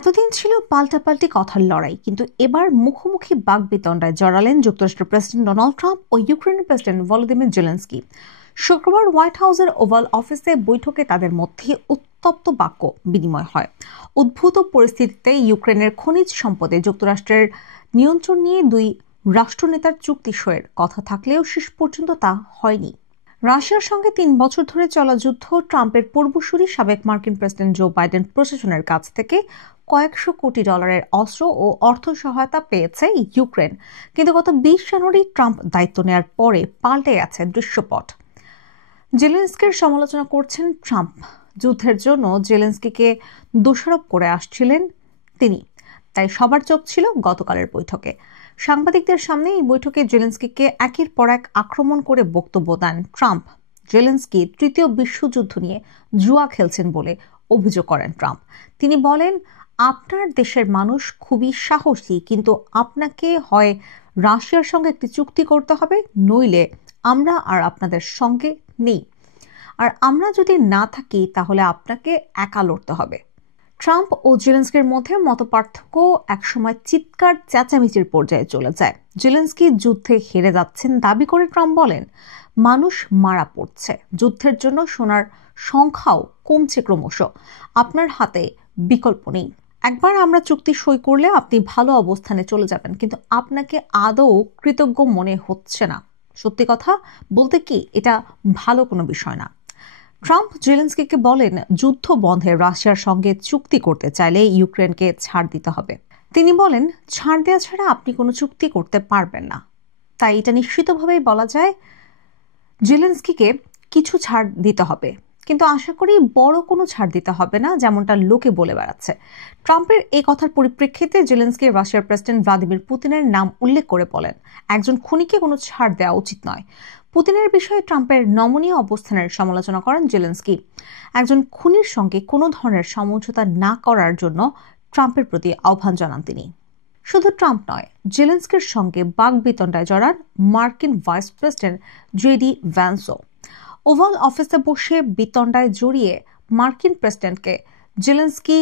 এতদিন ছিল পাল্টাপাল্টি কথার লড়াই, কিন্তু এবার মুখোমুখি বাকবিতণ্ডায় জড়ালেন যুক্তরাষ্ট্রের প্রেসিডেন্ট ডোনাল্ড ট্রাম্প ও ইউক্রেনের প্রেসিডেন্ট ভলোদিমির জেলেনস্কি। শুক্রবার হোয়াইট হাউসের ওভাল অফিসে বৈঠকে তাদের মধ্যে উত্তপ্ত বাক্য বিনিময় হয়। উদ্ভূত পরিস্থিতিতে ইউক্রেনের খনিজ সম্পদে যুক্তরাষ্ট্রের নিয়ন্ত্রণ নিয়ে দুই রাষ্ট্রনেতার চুক্তি সইয়ের কথা থাকলেও শেষ পর্যন্ত তা হয়নি। রাশিয়ার সঙ্গে ৩ বছর ধরে চলা যুদ্ধ ট্রাম্পের পূর্বসূরি সাবেক মার্কিন প্রেসিডেন্ট জো বাইডেন প্রশাসনের কাছ থেকে কয়েকশো কোটি ডলারের অস্ত্র ও অর্থ সহায়তা পেয়েছে ইউক্রেন, কিন্তু গত ২০ জানুয়ারি ট্রাম্প দায়িত্ব নেওয়ার পরে পাল্টে গেছে দৃশ্যপট। জেলেনস্কির সমালোচনা করছেন ট্রাম্প। যুদ্ধের জন্য জেলেনস্কিকে দোষারোপ করে আসছিলেন তিনি, তাই সবার চোখ ছিল গতকালের বৈঠকে। সাংবাদিকদের সামনে এই বৈঠকে জেলেনস্কিকে একের পর এক আক্রমণ করে বক্তব্য দেন ট্রাম্প। জেলেনস্কি তৃতীয় বিশ্বযুদ্ধ নিয়ে জুয়া খেলছেন বলে অভিযোগ করেন ট্রাম্প। তিনি বলেন, আপনার দেশের মানুষ খুবই সাহসী, কিন্তু আপনাকে হয় রাশিয়ার সঙ্গে একটি চুক্তি করতে হবে, নইলে আমরা আর আপনাদের সঙ্গে নেই। আর আমরা যদি না থাকি তাহলে আপনাকে একা লড়তে হবে। ট্রাম্প ও জেলেনস্কির মধ্যে মতপার্থক্য একসময় চিৎকার চেঁচামেচির পর্যায়ে চলে যায়। জেলেনস্কি যুদ্ধে হেরে যাচ্ছেন দাবি করে ট্রাম্প বলেন, মানুষ মারা পড়ছে, যুদ্ধের জন্য সোনার সংখ্যাও কমছে ক্রমশ, আপনার হাতে বিকল্প নেই। একবার আমরা চুক্তি সই করলে আপনি ভালো অবস্থানে চলে যাবেন, কিন্তু আপনাকে আদৌ কৃতজ্ঞ মনে হচ্ছে না। সত্যি কথা বলতে কি, এটা ভালো কোনো বিষয় না। ট্রাম্প জেলেনস্কিকে বলেন, যুদ্ধ বন্ধে রাশিয়ার সঙ্গে চুক্তি করতে চাইলে ইউক্রেনকে ছাড় দিতে হবে। তিনি বলেন, ছাড় দেওয়া ছাড়া আপনি কোনো চুক্তি করতে পারবেন না। তাই এটা নিশ্চিতভাবেই বলা যায় জেলেনস্কিকে কিছু ছাড় দিতে হবে, কিন্তু আশা করি বড় কোনো ছাড় দিতে হবে না, যেমনটা লোকে বলে বেড়াচ্ছে। ট্রাম্পের এই কথার পরিপ্রেক্ষিতে জেলেনস্কি রাশিয়ার প্রেসিডেন্ট ভ্লাদিমির পুতিনের নাম উল্লেখ করে বলেন, একজন খুনিকে কোনো ছাড় দেওয়া উচিত নয়। পুতিনের বিষয়ে ট্রাম্পের নমনীয় অবস্থানের সমালোচনা করেন জেলেনস্কি। একজন খুনির সঙ্গে কোনো ধরনের সমঝোতা না করার জন্য ট্রাম্পের প্রতি আহ্বান জানান তিনি। শুধু ট্রাম্প নয়, জেলেনস্কির সঙ্গে বাকবিতণ্ডায় জড়ান মার্কিন ভাইস প্রেসিডেন্ট জেডি ভ্যান্সও। ওভাল অফিসে বসে বিতণ্ডায় জড়িয়ে মার্কিন প্রেসিডেন্টকে জেলেনস্কি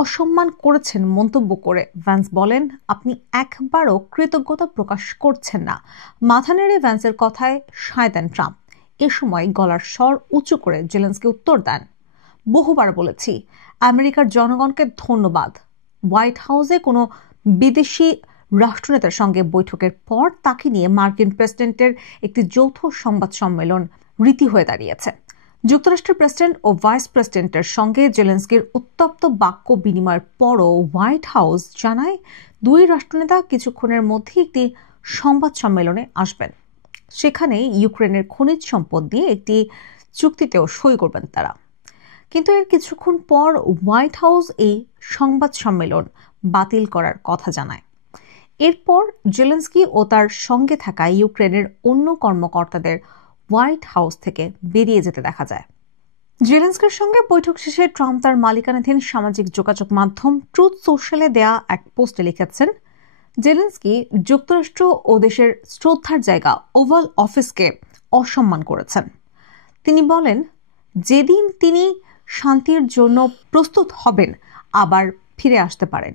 অসম্মান করেছেন মন্তব্য করে ভ্যান্স বলেন, আপনি একবারও কৃতজ্ঞতা প্রকাশ করছেন না। মাথা নেড়ে ভ্যান্সের কথায় সায় দেন ট্রাম্প। এ সময় গলার স্বর উঁচু করে জেলেনস্কি উত্তর দেন, বহুবার বলেছি, আমেরিকার জনগণকে ধন্যবাদ। হোয়াইট হাউসে কোনো বিদেশি রাষ্ট্রনেতার সঙ্গে বৈঠকের পর তাকে নিয়ে মার্কিন প্রেসিডেন্টের একটি যৌথ সংবাদ সম্মেলন রীতি হয়ে দাঁড়িয়েছে। যুক্তরাষ্ট্রের প্রেসিডেন্ট ও ভাইস প্রেসিডেন্টের সঙ্গে জেলেনস্কির উত্তপ্ত বাক্য বিনিময়ের পরও হোয়াইট হাউস জানায়, দুই রাষ্ট্রনেতা কিছুক্ষণের মধ্যে একটি সংবাদ সম্মেলনে আসবেন। সেখানে ইউক্রেনের খনিজ সম্পদ নিয়ে একটি চুক্তিতেও সই করবেন তারা। কিন্তু এর কিছুক্ষণ পর হোয়াইট হাউস এই সংবাদ সম্মেলন বাতিল করার কথা জানায়। এরপর জেলেনস্কি ও তার সঙ্গে থাকা ইউক্রেনের অন্য কর্মকর্তাদের হোয়াইট হাউস থেকে বেরিয়ে যেতে দেখা যায়। জেলেনস্কির সঙ্গে বৈঠক শেষে ট্রাম্প তার মালিকানাধীন সামাজিক যোগাযোগ মাধ্যম ট্রুথ সোশ্যালে দেয়া এক পোস্টে লিখেছেন, জেলেনস্কি যুক্তরাষ্ট্র ও দেশের শ্রদ্ধার জায়গা ওভাল অফিসকে অসম্মান করেছেন। তিনি বলেন, যেদিন তিনি শান্তির জন্য প্রস্তুত হবেন আবার ফিরে আসতে পারেন।